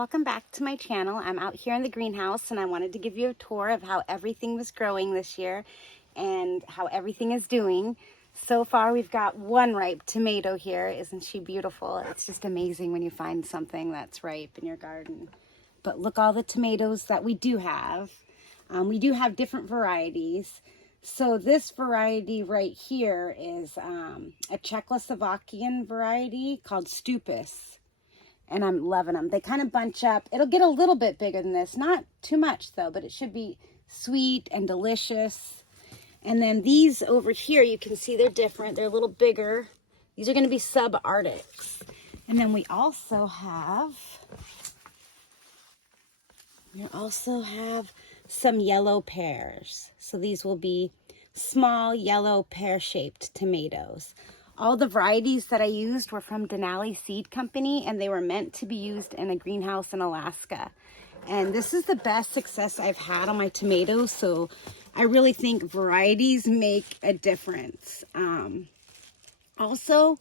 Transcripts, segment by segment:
welcome back to my channel. I'm out here in the greenhouse and I wanted to give you a tour of how everything was growing this year and how everything is doing. So far we've got one ripe tomato here. Isn't she beautiful? It's just amazing when you find something that's ripe in your garden. But look all the tomatoes that we do have. We do have different varieties. So this variety right here is a Czechoslovakian variety called Stupus. And I'm loving them. They kind of bunch up. It'll get a little bit bigger than this. Not too much though, but it should be sweet and delicious. And then these over here, you can see they're different. They're a little bigger. These are going to be subarctics. And then we also have some yellow pears. So these will be small yellow pear-shaped tomatoes. All the varieties that I used were from Denali Seed Company, and they were meant to be used in a greenhouse in Alaska. And this is the best success I've had on my tomatoes, so I really think varieties make a difference. Also,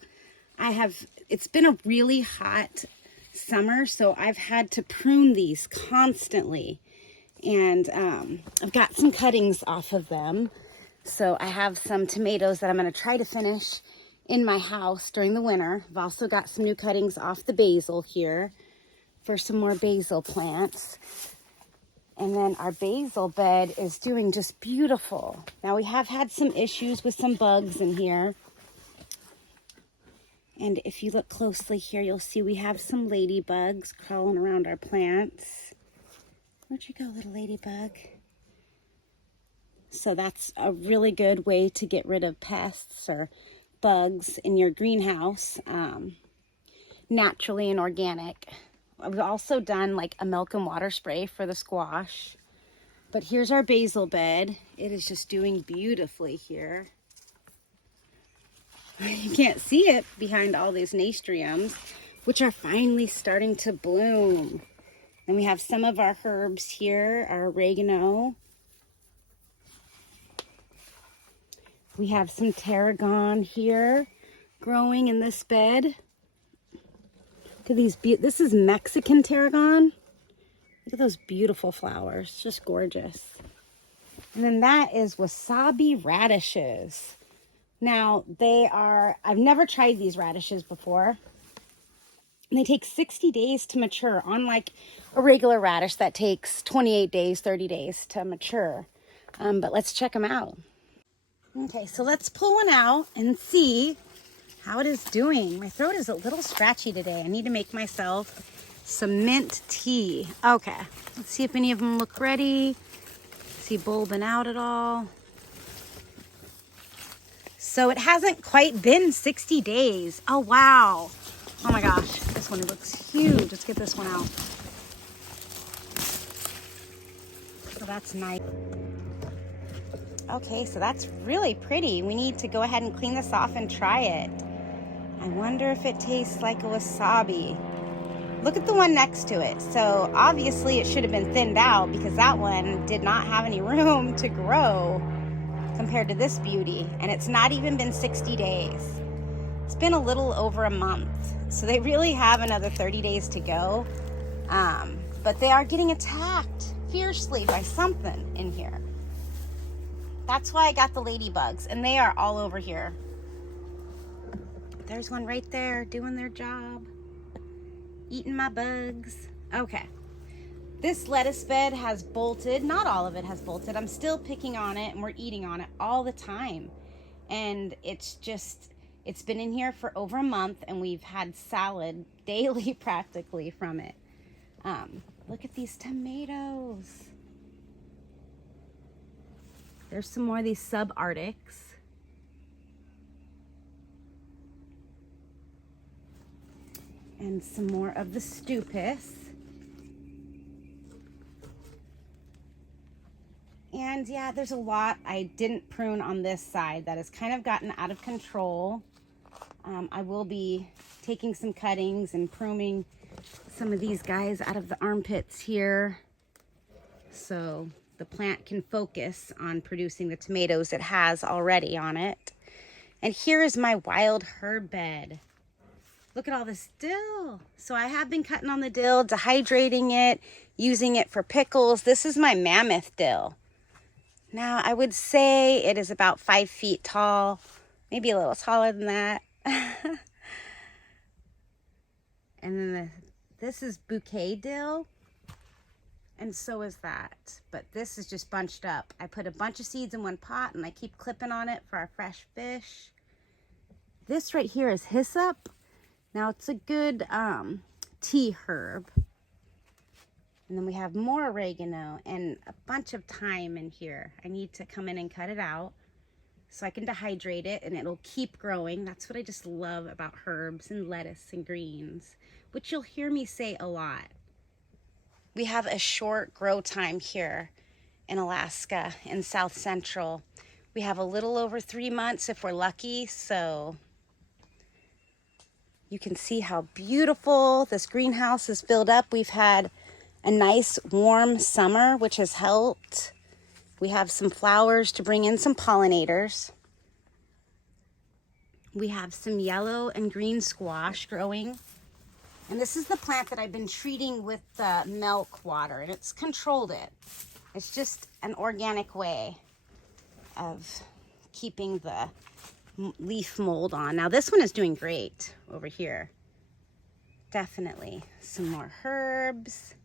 it's been a really hot summer, so I've had to prune these constantly. And I've got some cuttings off of them. So I have some tomatoes that I'm going to try to finish in my house during the winter. I've also got some new cuttings off the basil here for some more basil plants. And then our basil bed is doing just beautiful. Now we have had some issues with some bugs in here. And if you look closely here, you'll see we have some ladybugs crawling around our plants. Where'd you go, little ladybug? So that's a really good way to get rid of pests or bugs in your greenhouse, naturally and organic. I've also done like a milk and water spray for the squash. But here's our basil bed. It is just doing beautifully here. You can't see it behind all these nasturtiums, which are finally starting to bloom. And we have some of our herbs here, our oregano. We have some tarragon here growing in this bed. Look at these, this is Mexican tarragon. Look at those beautiful flowers, just gorgeous. And then that is wasabi radishes. Now I've never tried these radishes before. And they take 60 days to mature, unlike a regular radish that takes 28 days, 30 days to mature. But let's check them out. Okay, so let's pull one out and see how it is doing. My throat is a little scratchy today. I need to make myself some mint tea. Okay, let's see if any of them look ready. See bulbing out at all. So it hasn't quite been 60 days. Oh, wow. Oh my gosh, this one looks huge. Let's get this one out. So that's nice. Okay, so that's really pretty. We need to go ahead and clean this off and try it. I wonder if it tastes like a wasabi. Look at the one next to it. So obviously it should have been thinned out because that one did not have any room to grow compared to this beauty. And it's not even been 60 days. It's been a little over a month. So they really have another 30 days to go. But they are getting attacked fiercely by something in here. That's why I got the ladybugs, and they are all over here. There's one right there doing their job, eating my bugs. Okay, this lettuce bed has bolted. Not all of it has bolted. I'm still picking on it, and we're eating on it all the time. And it's been in here for over a month, and we've had salad daily practically from it. Look at these tomatoes. There's some more of these subarctics. And some more of the Stupus. And yeah, there's a lot I didn't prune on this side that has kind of gotten out of control. I will be taking some cuttings and pruning some of these guys out of the armpits here. So the plant can focus on producing the tomatoes it has already on it. And here is my wild herb bed. Look at all this dill. So I have been cutting on the dill, dehydrating it, using it for pickles. This is my mammoth dill. Now I would say it is about 5 feet tall, maybe a little taller than that. And then this is bouquet dill, and so is that. But this is just bunched up. I put a bunch of seeds in one pot and I keep clipping on it for our fresh fish. This right here is hyssop. Now it's a good tea herb. And then we have more oregano and a bunch of thyme in here. I need to come in and cut it out so I can dehydrate it and it'll keep growing. That's what I just love about herbs and lettuce and greens, which you'll hear me say a lot. We have a short grow time here in Alaska, in South Central. We have a little over 3 months if we're lucky, so you can see how beautiful this greenhouse is filled up. We've had a nice warm summer, which has helped. We have some flowers to bring in some pollinators. We have some yellow and green squash growing. And this is the plant that I've been treating with the milk water, and it's controlled it. It's just an organic way of keeping the leaf mold on. Now this one is doing great over here. Definitely some more herbs.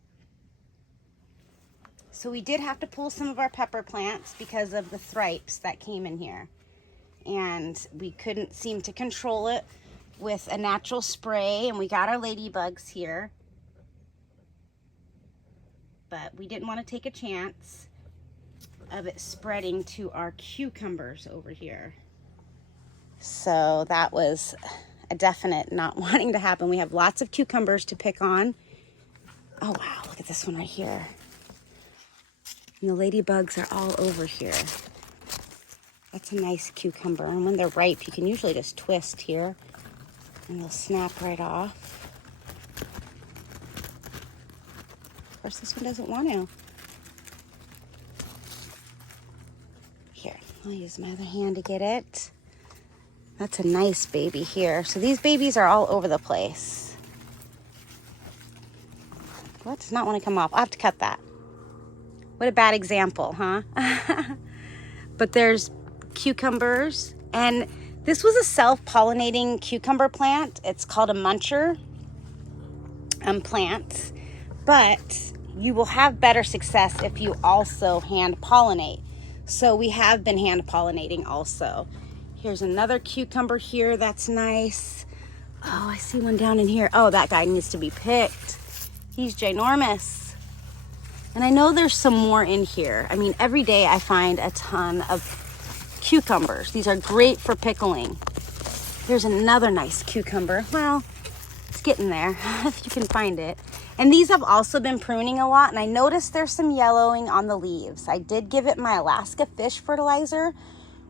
So we did have to pull some of our pepper plants because of the thripes that came in here. And we couldn't seem to control it with a natural spray, and we got our ladybugs here. But we didn't want to take a chance of it spreading to our cucumbers over here. So that was a definite not wanting to happen. We have lots of cucumbers to pick on. Oh wow, look at this one right here. And the ladybugs are all over here. That's a nice cucumber. And when they're ripe, you can usually just twist here and they'll snap right off. Of course, this one doesn't want to. Here, I'll use my other hand to get it. That's a nice baby here. So these babies are all over the place. What does not want to come off? I'll have to cut that. What a bad example, huh? But there's cucumbers, and this was a self-pollinating cucumber plant. It's called a muncher plant, but you will have better success if you also hand pollinate. So we have been hand pollinating also. Here's another cucumber here. That's nice. Oh, I see one down in here. Oh, that guy needs to be picked. He's ginormous. And I know there's some more in here. I mean, every day I find a ton of cucumbers. These are great for pickling. There's another nice cucumber. Well, it's getting there if you can find it. And these have also been pruning a lot, and I noticed there's some yellowing on the leaves. I did give it my Alaska fish fertilizer,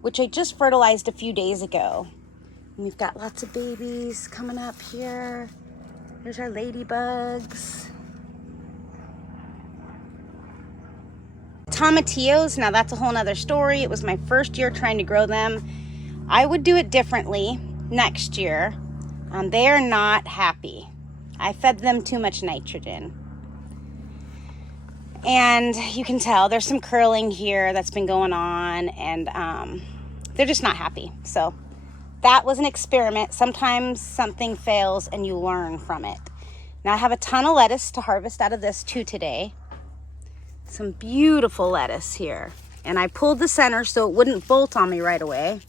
which I just fertilized a few days ago. And we've got lots of babies coming up here. There's our ladybugs. Tomatillos, now that's a whole nother story. It was my first year trying to grow them. I would do it differently next year. They are not happy. I fed them too much nitrogen. And you can tell there's some curling here that's been going on, and they're just not happy. So that was an experiment. Sometimes something fails and you learn from it. Now I have a ton of lettuce to harvest out of this too today. Some beautiful lettuce here. And I pulled the center so it wouldn't bolt on me right away.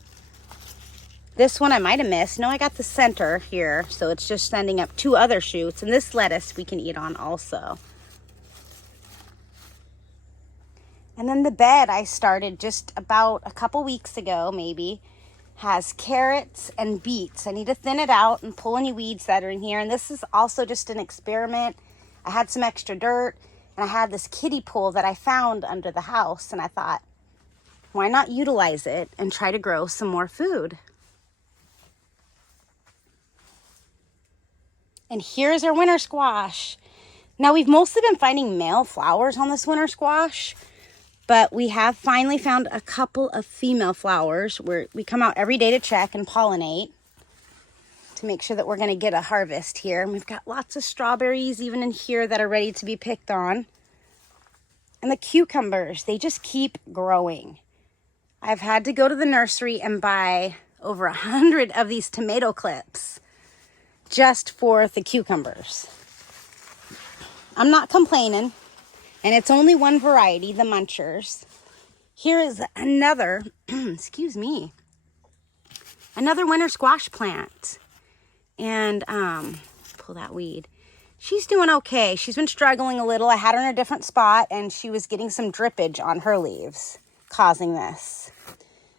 This one I might have missed. No, I got the center here, so it's just sending up 2 other shoots. And this lettuce we can eat on also. And then the bed I started just about a couple weeks ago, maybe, has carrots and beets. I need to thin it out and pull any weeds that are in here. And this is also just an experiment. I had some extra dirt, and I had this kiddie pool that I found under the house, and I thought, why not utilize it and try to grow some more food? And here's our winter squash. Now, we've mostly been finding male flowers on this winter squash, but we have finally found a couple of female flowers where we come out every day to check and pollinate. to make sure that we're going to get a harvest here. And we've got lots of strawberries even in here that are ready to be picked on. And the cucumbers, they just keep growing. I've had to go to the nursery and buy over 100 of these tomato clips just for the cucumbers. I'm not complaining, and it's only one variety, the Munchers. Here is another, excuse me, another winter squash plant. And pull that weed. She's doing okay. She's been struggling a little. I had her in a different spot, and she was getting some drippage on her leaves, causing this.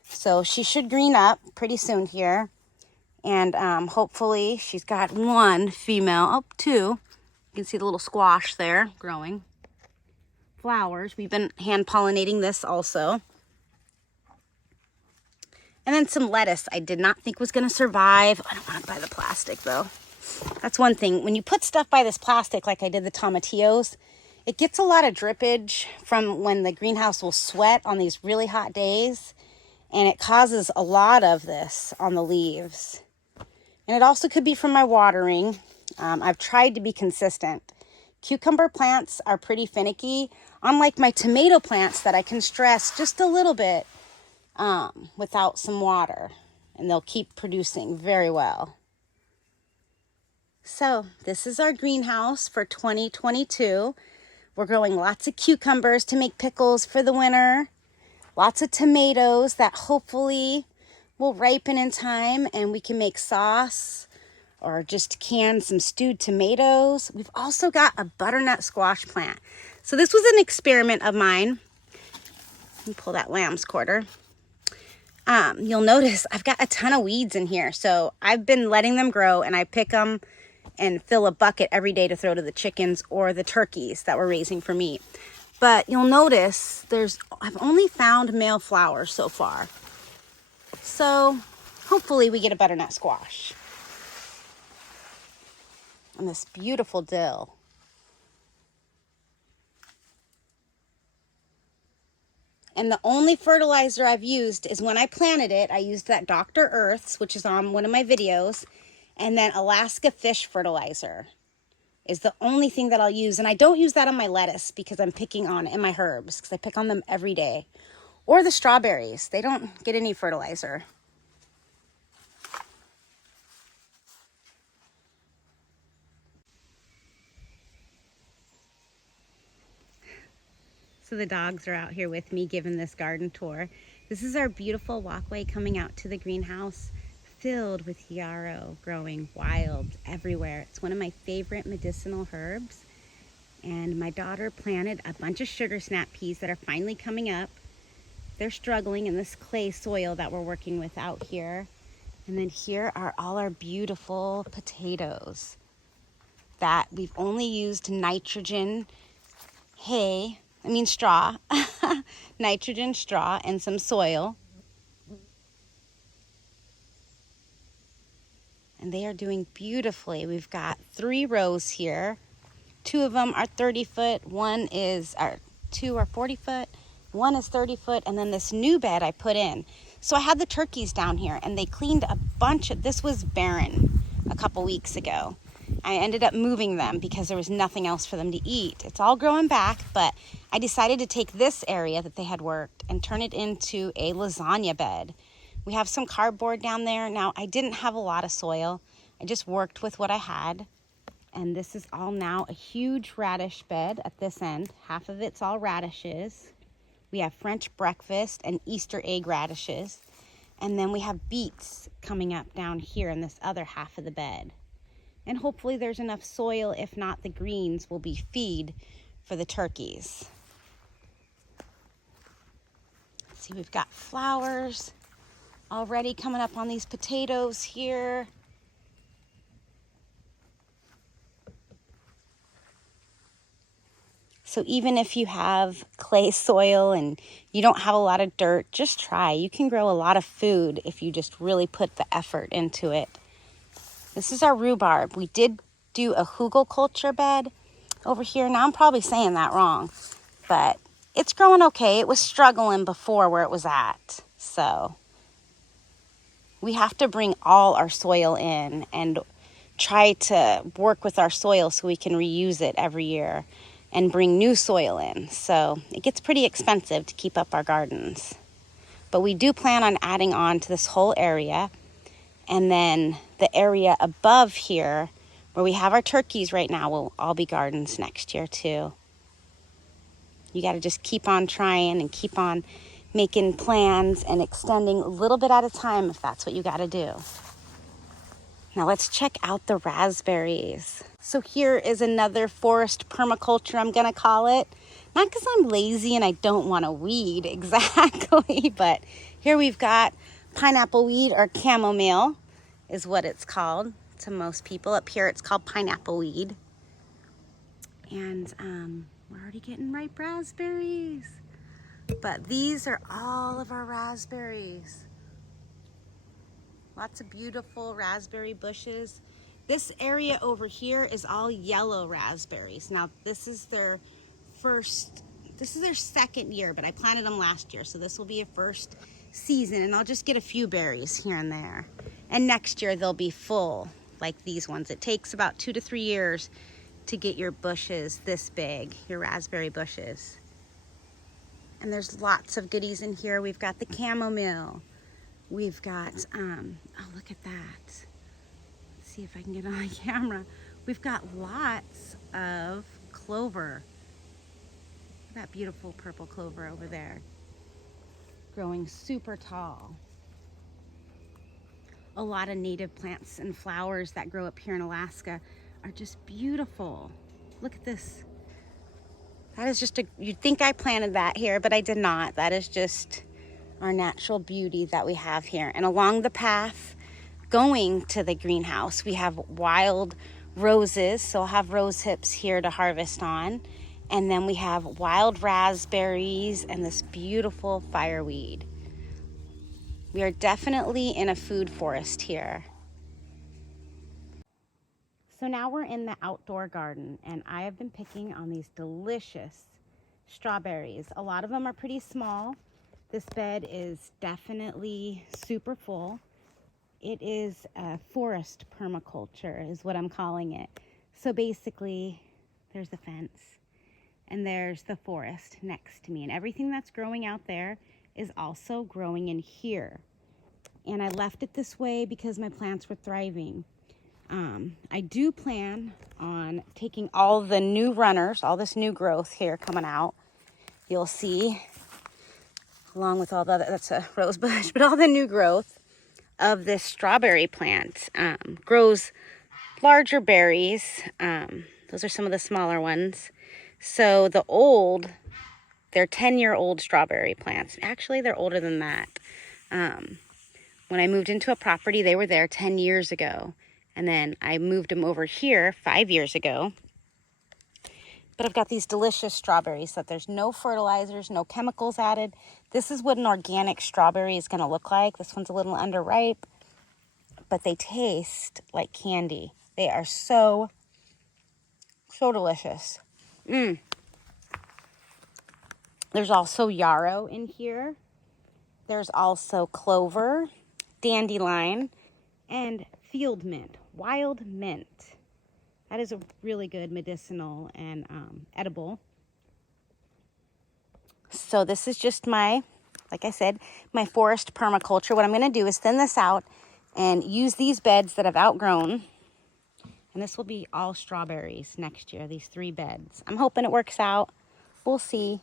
So she should green up pretty soon here. And hopefully she's got one female, oh, two. You can see the little squash there growing. Flowers. We've been hand pollinating this also. And then some lettuce I did not think was going to survive. I don't want to buy the plastic though. That's one thing. When you put stuff by this plastic, like I did the tomatillos, it gets a lot of drippage from when the greenhouse will sweat on these really hot days. And it causes a lot of this on the leaves. And it also could be from my watering. I've tried to be consistent. Cucumber plants are pretty finicky, unlike my tomato plants that I can stress just a little bit without some water. And they'll keep producing very well. So this is our greenhouse for 2022. We're growing lots of cucumbers to make pickles for the winter. Lots of tomatoes that hopefully will ripen in time and we can make sauce or just can some stewed tomatoes. We've also got a butternut squash plant. So this was an experiment of mine. Let me pull that lamb's quarter. You'll notice I've got a ton of weeds in here. So I've been letting them grow, and I pick them and fill a bucket every day to throw to the chickens or the turkeys that we're raising for meat. But you'll notice I've only found male flowers so far. So hopefully we get a butternut squash. And this beautiful dill. And the only fertilizer I've used is when I planted it, I used that Dr. Earth's, which is on one of my videos, and then Alaska Fish Fertilizer is the only thing that I'll use. And I don't use that on my lettuce because I'm picking on it, and my herbs, because I pick on them every day. Or the strawberries. They don't get any fertilizer. So the dogs are out here with me giving this garden tour. This is our beautiful walkway coming out to the greenhouse, filled with yarrow growing wild everywhere. It's one of my favorite medicinal herbs. And my daughter planted a bunch of sugar snap peas that are finally coming up. They're struggling in this clay soil that we're working with out here. And then here are all our beautiful potatoes that we've only used nitrogen straw, nitrogen straw and some soil. And they are doing beautifully. We've got 3 rows here. 2 of them are 30 foot, 2 are 40 foot, 1 is 30 foot, and then this new bed I put in. So I had the turkeys down here, and they cleaned a bunch of, this was barren a couple weeks ago. I ended up moving them because there was nothing else for them to eat. It's all growing back, but I decided to take this area that they had worked and turn it into a lasagna bed. We have some cardboard down there. Now, I didn't have a lot of soil. I just worked with what I had. And this is all now a huge radish bed at this end. Half of it's all radishes. We have French breakfast and Easter egg radishes. And then we have beets coming up down here in this other half of the bed. And hopefully there's enough soil. If not, the greens will be feed for the turkeys. See, we've got flowers already coming up on these potatoes here. So even if you have clay soil and you don't have a lot of dirt, just try. You can grow a lot of food if you just really put the effort into it. This is our rhubarb. We did do a hugelkultur bed over here. Now I'm probably saying that wrong, but it's growing okay. It was struggling before where it was at. So We have to bring all our soil in and try to work with our soil so we can reuse it every year and bring new soil in. So it gets pretty expensive to keep up our gardens. But we do plan on adding on to this whole area. And then the area above here where we have our turkeys right now will all be gardens next year too. You got to just keep on trying and keep on making plans and extending a little bit at a time if that's what you got to do. Now let's check out the raspberries. So here is another forest permaculture, I'm gonna call it. Not because I'm lazy and I don't want to weed exactly, but here we've got pineapple weed, or chamomile is what it's called to most people. Up here it's called pineapple weed. And we're already getting ripe raspberries. But these are all of our raspberries. Lots of beautiful raspberry bushes. This area over here is all yellow raspberries. Now this is their second year, but I planted them last year, so this will be a first season, and I'll just get a few berries here and there. And next year they'll be full, like these ones. It takes about 2 to 3 years to get your bushes this big, your raspberry bushes. And there's lots of goodies in here. We've got the chamomile. We've got, oh, look at that. Let's see if I can get on camera. We've got lots of clover. Look at that beautiful purple clover over there, growing super tall. A lot of native plants and flowers that grow up here in Alaska are just beautiful. Look at this. That is just you'd think I planted that here, but I did not. That is just our natural beauty that we have here. And along the path going to the greenhouse, we have wild roses. So I'll have rose hips here to harvest on. And then we have wild raspberries and this beautiful fireweed. We are definitely in a food forest here. So now we're in the outdoor garden, and I have been picking on these delicious strawberries. A lot of them are pretty small. This bed is definitely super full. It is a forest permaculture is what I'm calling it. So basically, there's the fence and there's the forest next to me, and everything that's growing out there is also growing in here. And I left it this way because my plants were thriving. I do plan on taking all the new runners, all this new growth here coming out. You'll see, along with all the other, that's a rose bush, but all the new growth of this strawberry plant grows larger berries. Those are some of the smaller ones. So they're 10-year-old strawberry plants. Actually, they're older than that. When I moved into a property, they were there 10 years ago. And then I moved them over here 5 years ago. But I've got these delicious strawberries that there's no fertilizers, no chemicals added. This is what an organic strawberry is going to look like. This one's a little underripe, but they taste like candy. They are so delicious. There's also yarrow in here. There's also clover, dandelion, and field mint, wild mint. That is a really good medicinal and edible. So this is just like I said, my forest permaculture. What I'm going to do is thin this out and use these beds that I've outgrown. And this will be all strawberries next year, these 3 beds. I'm hoping it works out. We'll see.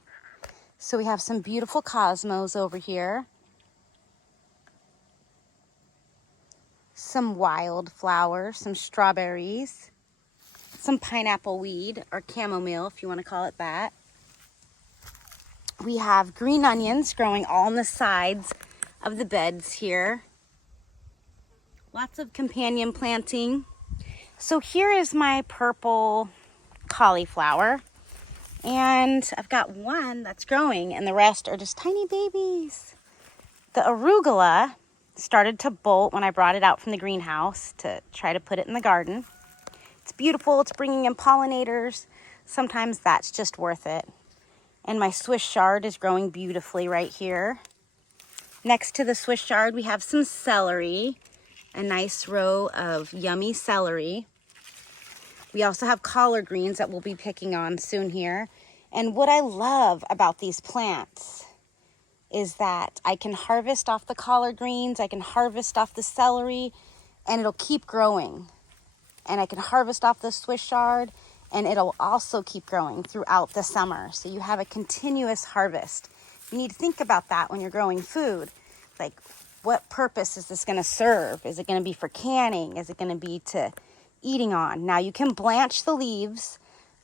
So we have some beautiful cosmos over here. Some wildflowers, some strawberries, some pineapple weed, or chamomile if you want to call it that. We have green onions growing all on the sides of the beds here. Lots of companion planting. So here is my purple cauliflower. And I've got one that's growing and the rest are just tiny babies. The arugula started to bolt when I brought it out from the greenhouse to try to put it in the garden. It's beautiful. It's bringing in pollinators. Sometimes that's just worth it. And my Swiss chard is growing beautifully right here. Next to the Swiss chard, we have some celery, a nice row of yummy celery. We also have collard greens that we'll be picking on soon here. And what I love about these plants is that I can harvest off the collard greens, I can harvest off the celery, and it'll keep growing. And I can harvest off the Swiss chard, and it'll also keep growing throughout the summer. So you have a continuous harvest. You need to think about that when you're growing food. Like, what purpose is this gonna serve? Is it gonna be for canning? Is it gonna be to eating on? Now you can blanch the leaves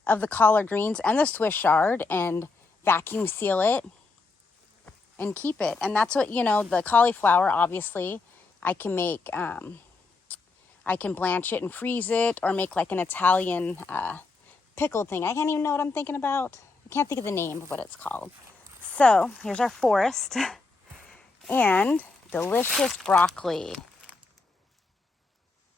of the collard greens and the Swiss chard and vacuum seal it and keep it. And that's what, you know, the cauliflower, obviously, I can make, I can blanch it and freeze it, or make like an Italian pickled thing. I can't even know what I'm thinking about. I can't think of the name of what it's called. So here's our forest and delicious broccoli.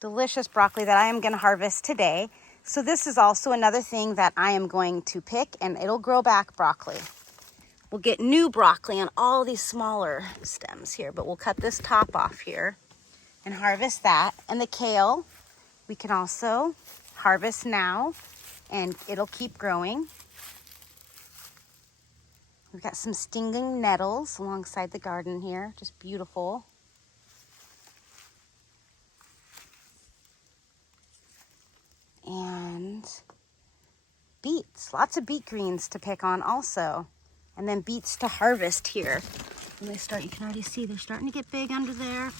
Delicious broccoli that I am going to harvest today. So this is also another thing that I am going to pick, and it'll grow back broccoli. We'll get new broccoli on all these smaller stems here, but we'll cut this top off here and harvest that. And the kale, we can also harvest now, and it'll keep growing. We've got some stinging nettles alongside the garden here, just beautiful. And beets, lots of beet greens to pick on also. And then beets to harvest here. When they start, you can already see they're starting to get big under there.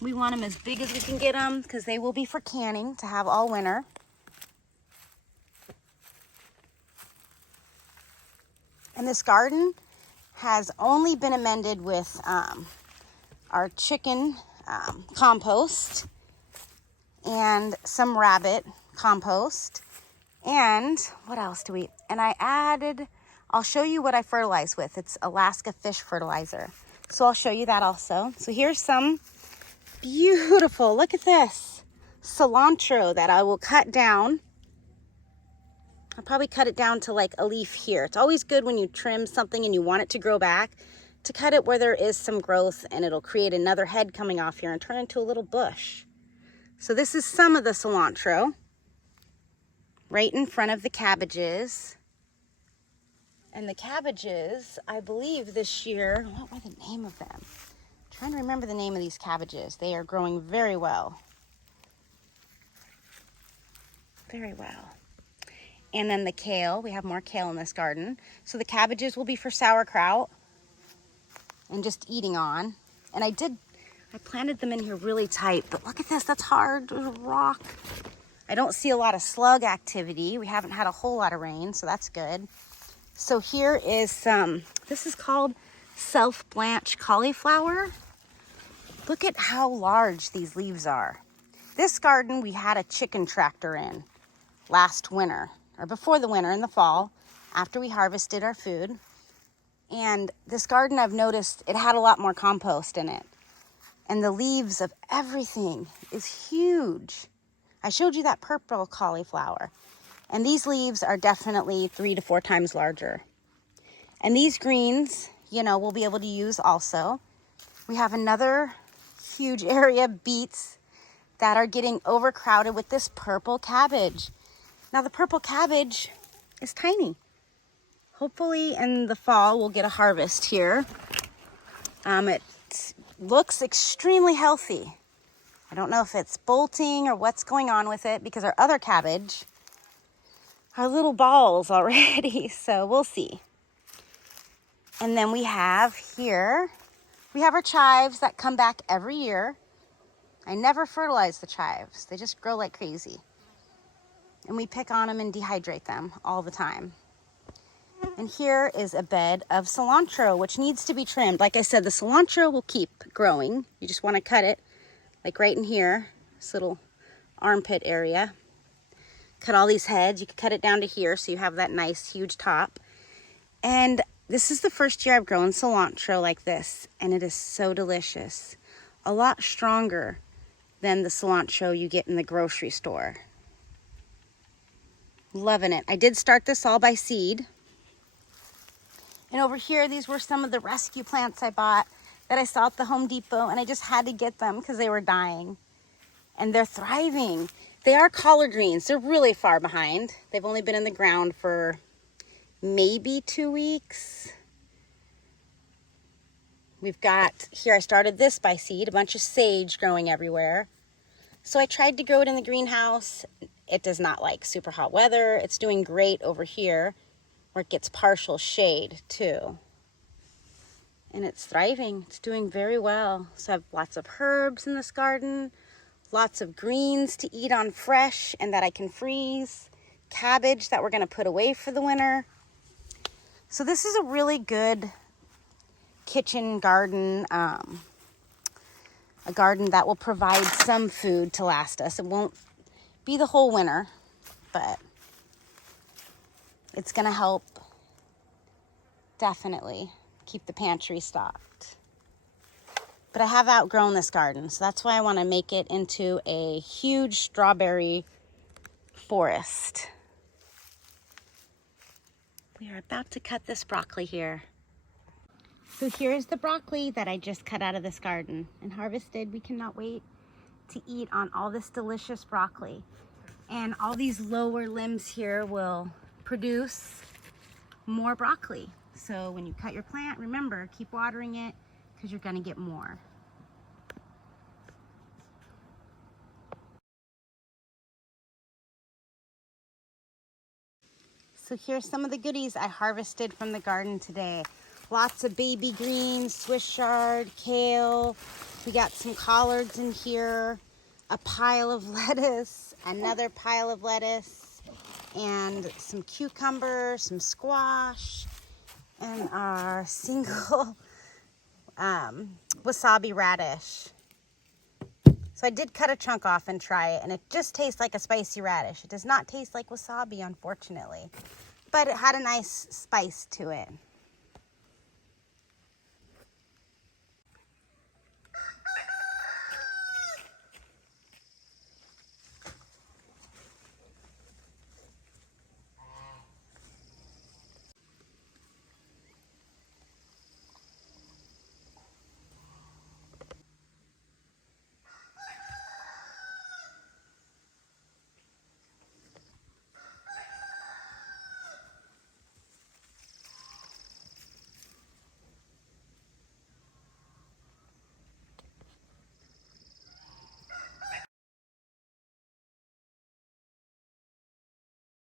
We want them as big as we can get them because they will be for canning to have all winter. And this garden has only been amended with our chicken compost and some rabbit compost. And what else do we, and I added, I'll show you what I fertilize with. It's Alaska fish fertilizer. So I'll show you that also. So here's some beautiful, look at this, cilantro that I will cut down. I'll probably cut it down to like a leaf here. It's always good when you trim something and you want it to grow back, to cut it where there is some growth, and it'll create another head coming off here and turn into a little bush. So this is some of the cilantro right in front of the cabbages. And the cabbages, I believe this year, what were the name of them? I'm trying to remember the name of these cabbages. They are growing very well. Very well. And then the kale, we have more kale in this garden. So the cabbages will be for sauerkraut and just eating on. And I planted them in here really tight, but look at this, that's hard, there's a rock. I don't see a lot of slug activity. We haven't had a whole lot of rain, so that's good. So here is some, this is called self-blanch cauliflower. Look at how large these leaves are. This garden we had a chicken tractor in last winter, or before the winter, in the fall, after we harvested our food. And this garden, I've noticed, it had a lot more compost in it. And the leaves of everything is huge. I showed you that purple cauliflower. And these leaves are definitely 3 to 4 times larger. And these greens, you know, we'll be able to use also. We have another huge area of beets that are getting overcrowded with this purple cabbage. Now the purple cabbage is tiny. Hopefully in the fall we'll get a harvest here. It looks extremely healthy. I don't know if it's bolting or what's going on with it, because our other cabbage are little balls already, so we'll see. And then we have here, we have our chives that come back every year. I never fertilize the chives. They just grow like crazy. And we pick on them and dehydrate them all the time. And here is a bed of cilantro, which needs to be trimmed. Like I said, the cilantro will keep growing. You just want to cut it, like right in here, this little armpit area. Cut all these heads. You can cut it down to here so you have that nice huge top. And this is the first year I've grown cilantro like this, and it is so delicious. A lot stronger than the cilantro you get in the grocery store. Loving it. I did start this all by seed. And over here, these were some of the rescue plants I bought that I saw at the Home Depot, and I just had to get them because they were dying. And they're thriving. They are collard greens. They're really far behind. They've only been in the ground for maybe 2 weeks. We've got, here I started this by seed, a bunch of sage growing everywhere. So I tried to grow it in the greenhouse. It does not like super hot weather. It's doing great over here where it gets partial shade too. And it's thriving. It's doing very well. So I have lots of herbs in this garden, lots of greens to eat on fresh and that I can freeze, cabbage that we're going to put away for the winter. So this is a really good kitchen garden, a garden that will provide some food to last us. It won't be the whole winter, but it's going to help definitely keep the pantry stocked. But I have outgrown this garden, so that's why I want to make it into a huge strawberry forest. We are about to cut this broccoli here. So here's the broccoli that I just cut out of this garden and harvested. We cannot wait to eat on all this delicious broccoli. And all these lower limbs here will produce more broccoli. So when you cut your plant, remember, keep watering it because you're going to get more. So here's some of the goodies I harvested from the garden today. Lots of baby greens, Swiss chard, kale. We got some collards in here, a pile of lettuce, another pile of lettuce, and some cucumber, some squash, and our single wasabi radish. So I did cut a chunk off and try it, and it just tastes like a spicy radish. It does not taste like wasabi, unfortunately, but it had a nice spice to it.